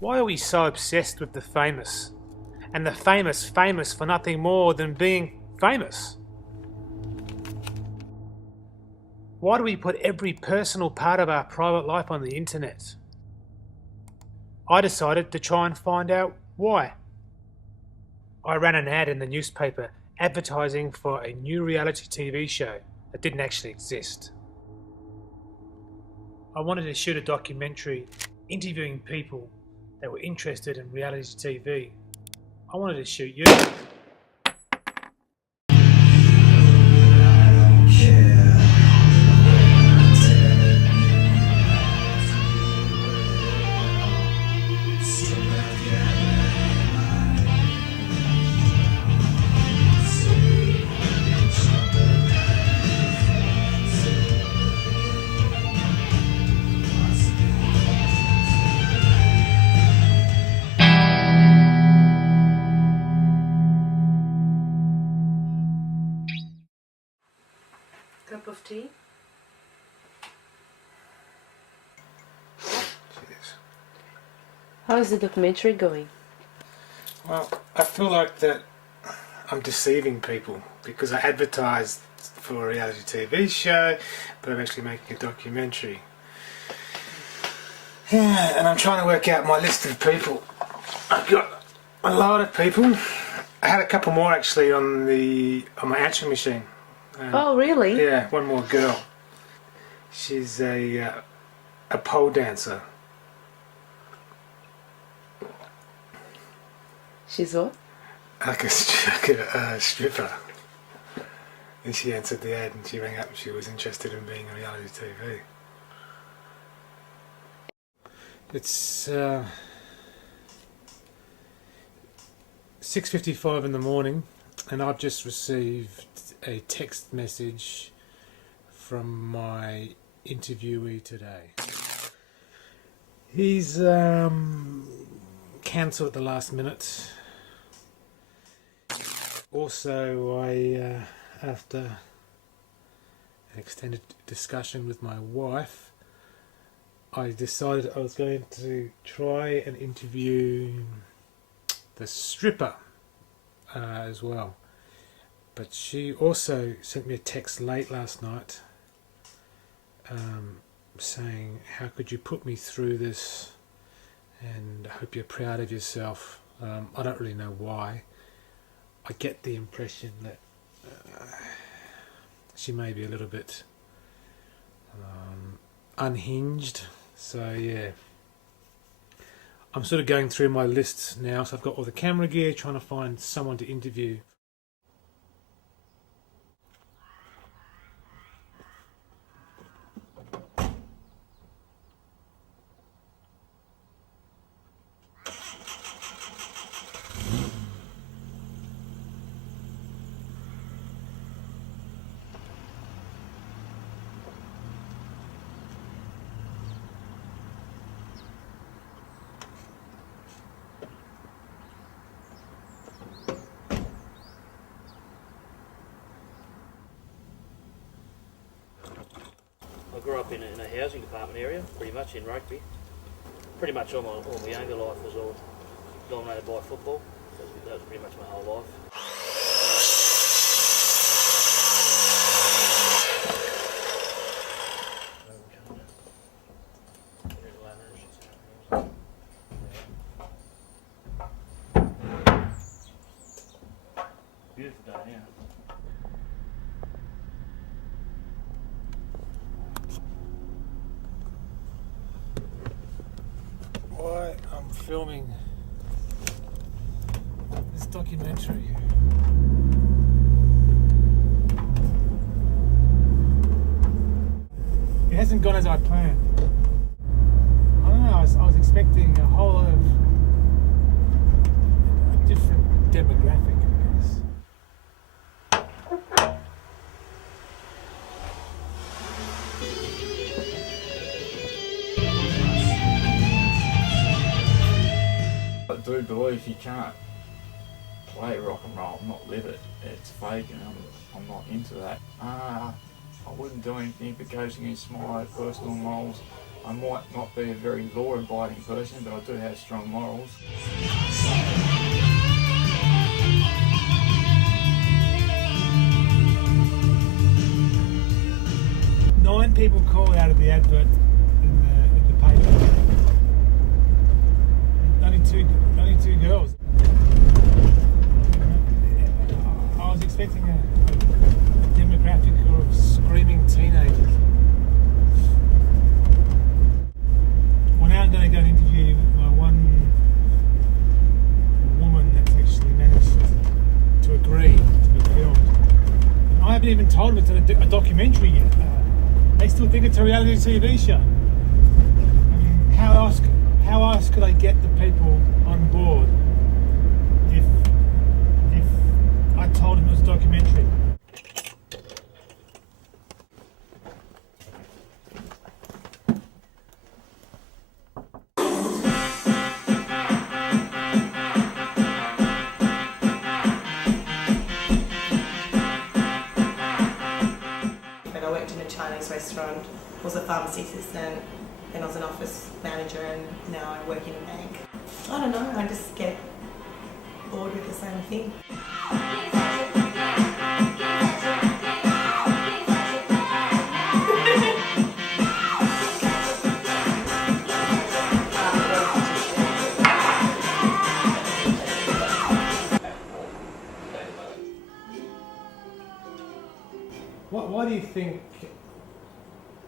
Why are we so obsessed with the famous? And the famous famous for nothing more than being famous? Why do we put every personal part of our private life on the internet? I decided to try and find out why. I ran an ad in the newspaper advertising for a new reality TV show that didn't actually exist. I wanted to shoot a documentary interviewing people that were interested in reality TV. I wanted to shoot you. Cup of tea? Cheers. How is the documentary going? Well, I feel like that I'm deceiving people because I advertised for a reality TV show, but I'm actually making a documentary. Yeah, and I'm trying to work out my list of people. I've got a lot of people. I had a couple more actually on my answering machine. Oh, really? Yeah, one more girl. She's a pole dancer. She's what? Like a stripper. And she answered the ad and she rang up and she was interested in being on reality TV. It's 6:55 in the morning and I've just received a text message from my interviewee today. He's cancelled at the last minute. Also, after an extended discussion with my wife, I decided I was going to try and interview the stripper as well. But she also sent me a text late last night saying, how could you put me through this, and I hope you're proud of yourself. I don't really know why. I get the impression that she may be a little bit unhinged. So yeah, I'm sort of going through my lists now. So I've got all the camera gear, trying to find someone to interview. I grew up in a housing department area, pretty much in rugby. Pretty much all my younger life was all dominated by football. That was pretty much my whole life. Beautiful day now. Why I'm filming this documentary. It hasn't gone as I planned. I don't know, I was expecting a whole lot of a different demographic, I guess. I do believe you can't play rock and roll and not live it. It's fake and I'm not into that. I wouldn't do anything if it goes against my personal morals. I might not be a very law-abiding person, but I do have strong morals. 9 people called out of the advert in the paper. Only two girls. I was expecting a demographic of screaming teenagers. Well, now I'm going to go and interview my one woman that's actually managed to agree to be filmed. And I haven't even told them it's a documentary yet. They still think it's a reality TV show. I mean, how else could I get the people on board if I told them it was a documentary? I worked in a Chinese restaurant, was a pharmacy assistant, then I was an office manager, and now I work in a bank. I don't know, I just get bored with the same thing. Why do you think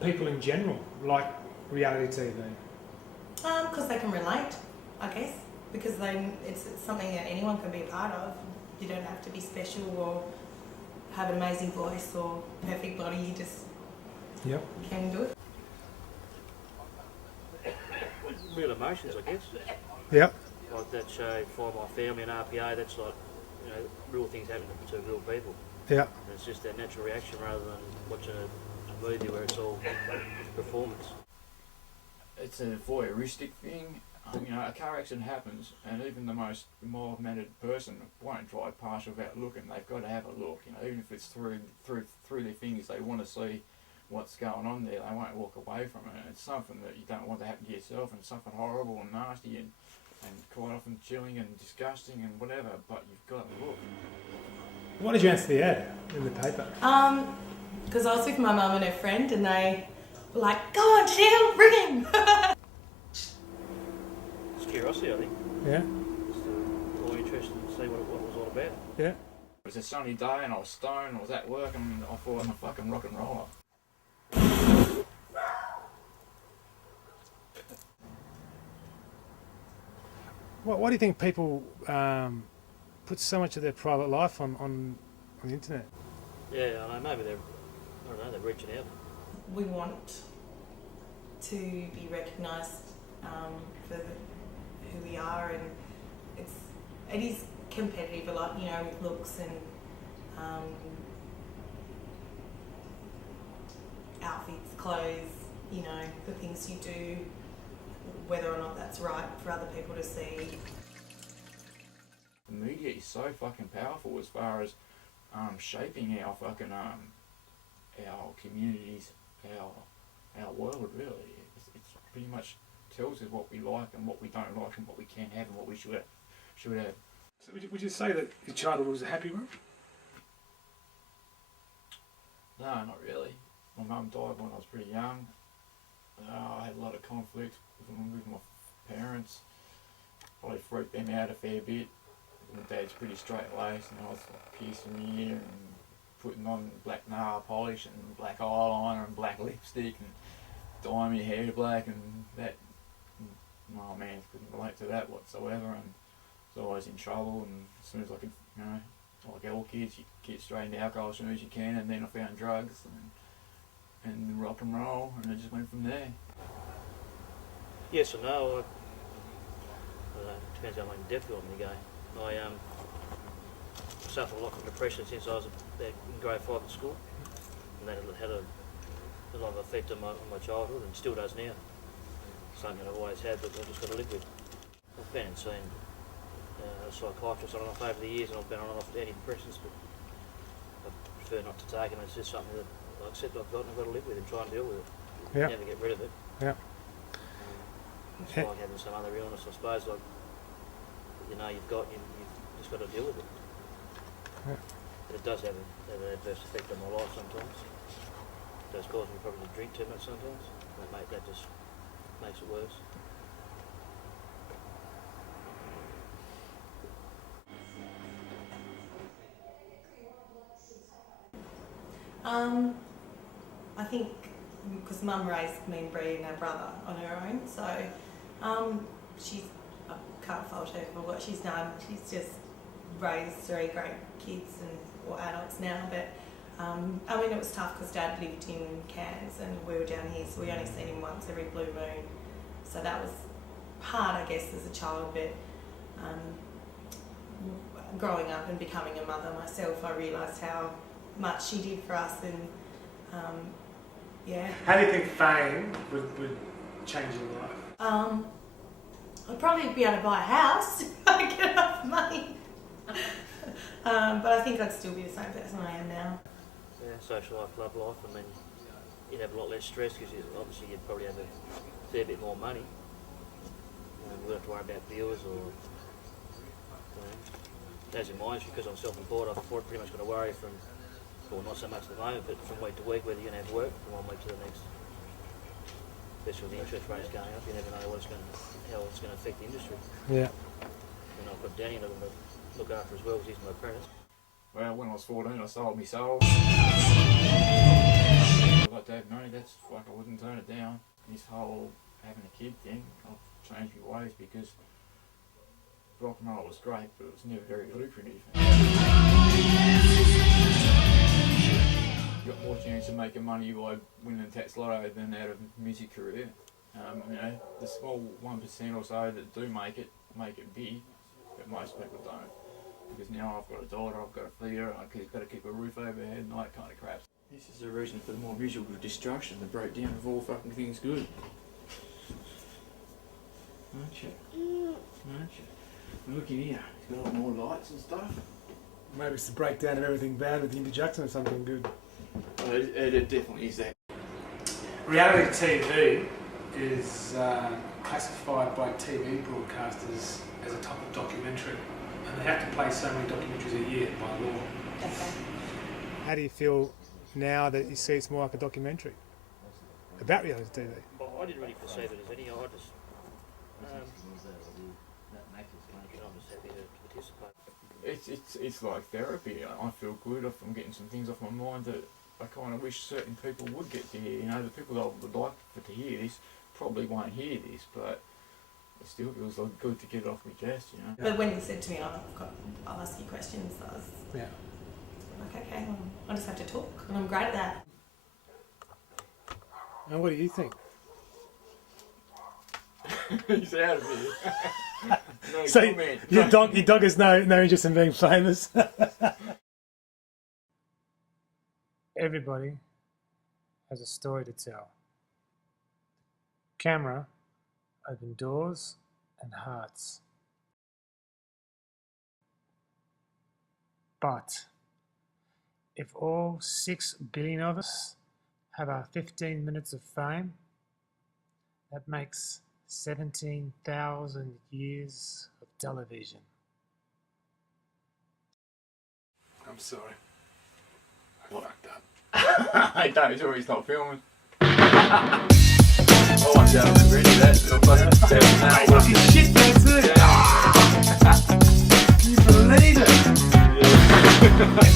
people in general like reality TV? Because they can relate, I guess. Because it's something that anyone can be a part of. You don't have to be special or have an amazing voice or perfect body. You just can do it. Real emotions, I guess. Yep. Like that show, Find My Family and RPA, that's like, real things happening to real people. Yeah. And it's just that natural reaction rather than watching a movie where it's all performance. It's a voyeuristic thing. A car accident happens, and even the most mild-mannered person won't drive past without looking. They've got to have a look. Even if it's through their fingers, they want to see what's going on there. They won't walk away from it. And it's something that you don't want to happen to yourself, and something horrible and nasty and quite often chilling and disgusting and whatever. But you've got to look. Why did you answer the ad in the paper? Because I was with my mum and her friend, and they were like, "Go on, Jill, bring him." It's curiosity, I think. Yeah. Just all interested to see what it was all about. Yeah. It was a sunny day and I was stoned, I was at work, and I thought I'm a fucking rock and roller. Why do you think people put so much of their private life on the internet? Yeah, I know, maybe they're reaching out. We want to be recognised for who we are, and it is competitive a lot, with looks and outfits, clothes, the things you do, whether or not that's right for other people to see. The media is so fucking powerful as far as shaping our fucking our communities, our world really. It's pretty much tells us what we like and what we don't like and what we can have and what we should have. So would you say that your childhood was a happy one? No, not really. My mum died when I was pretty young. I had a lot of conflict with my parents. Probably freaked them out a fair bit. My dad's pretty straight-laced, and I was piercing my ear and putting on black nail polish and black eyeliner and black lipstick and dyeing my hair black, and that, my man couldn't relate to that whatsoever, and was always in trouble. And as soon as I could, like all kids, you get straight into alcohol as soon as you can, and then I found drugs and rock and roll, and it just went from there. Yes or no, depends how long depth you want me to go. I suffered a lot from depression since I was in grade 5 at school, and that had a lot of effect on my childhood, and still does now. Something I've always had, but I've just got to live with. I've been and seen a psychiatrist on and off over the years, and I've been on and off with antidepressants, but I prefer not to take them. It's just something that I accept I've got and I've got to live with and try and deal with it. Yeah. Never get rid of it. Yeah. It's like having some other illness, I suppose. Like you know you've got, you've just got to deal with it. Yeah. But it does have an adverse effect on my life sometimes. It does cause me probably to drink too much sometimes. That just makes it worse. I think because Mum raised me and Bree and our brother on her own, so she's, I can't fault her for what she's done. She's just raised 3 great kids or adults now, but I mean it was tough because Dad lived in Cairns and we were down here, so we only seen him once every blue moon. So that was hard, I guess, as a child, but growing up and becoming a mother myself, I realised how much she did for us, and yeah. How do you think fame would change your life? I'd probably be able to buy a house if I get enough money. But I think I'd still be the same person I am now. Yeah, social life, love life. I mean, you'd have a lot less stress because obviously you'd probably have a fair bit more money. You wouldn't have to worry about bills or. As in mine, because I'm self-employed, I've pretty much got to worry from, well, not so much at the moment, but from week to week, whether you're going to have work from one week to the next. Especially with the interest rates going up, you never know how it's going to affect the industry. Yeah. And I've got Danny to look after as well, because he's my apprentice. Well, when I was 14, I sold my soul. Like to have money, that's like I wouldn't turn it down. This whole having a kid thing, I've changed my ways because rock and roll was great, but it was never very lucrative. You got more chance of making money by winning the tax lotto than out of a music career. You know, the small 1% or so that do make it big, but most people don't. Because now I've got a daughter, I've got to feed her, I've got to keep a roof over her head and all that kind of crap. This is the reason for more visual destruction, the breakdown of all fucking things good. Aren't you? Aren't you? Look in here, it's got a lot more lights and stuff. Maybe it's the breakdown of everything bad with the introduction of something good. Oh, it definitely is that. Reality TV is classified by TV broadcasters as a type of documentary, and they have to play so many documentaries a year by law. Okay. How do you feel now that you see it's more like a documentary about reality TV? Well, I didn't really perceive it as any. I just I'm just happy to participate. It's like therapy. I feel good. I'm getting some things off my mind that I kind of wish certain people would get to hear. You know, the people that would like to hear this probably won't hear this, but it still feels like good to get it off my chest, you know. But when you said to me, I'll ask you questions, I was like, okay, well, I just have to talk, and I'm great at that. And what do you think? He's out of here. No So comment. your dog has no interest in being famous. Everybody has a story to tell. Camera opened doors and hearts. But if all 6 billion of us have our 15 minutes of fame, that makes 17,000 years of television. I'm sorry. I fucked up. Hey, don't, it's always not filming. Oh, I'm down to ready that. Fucking shit, that's it! You believe it?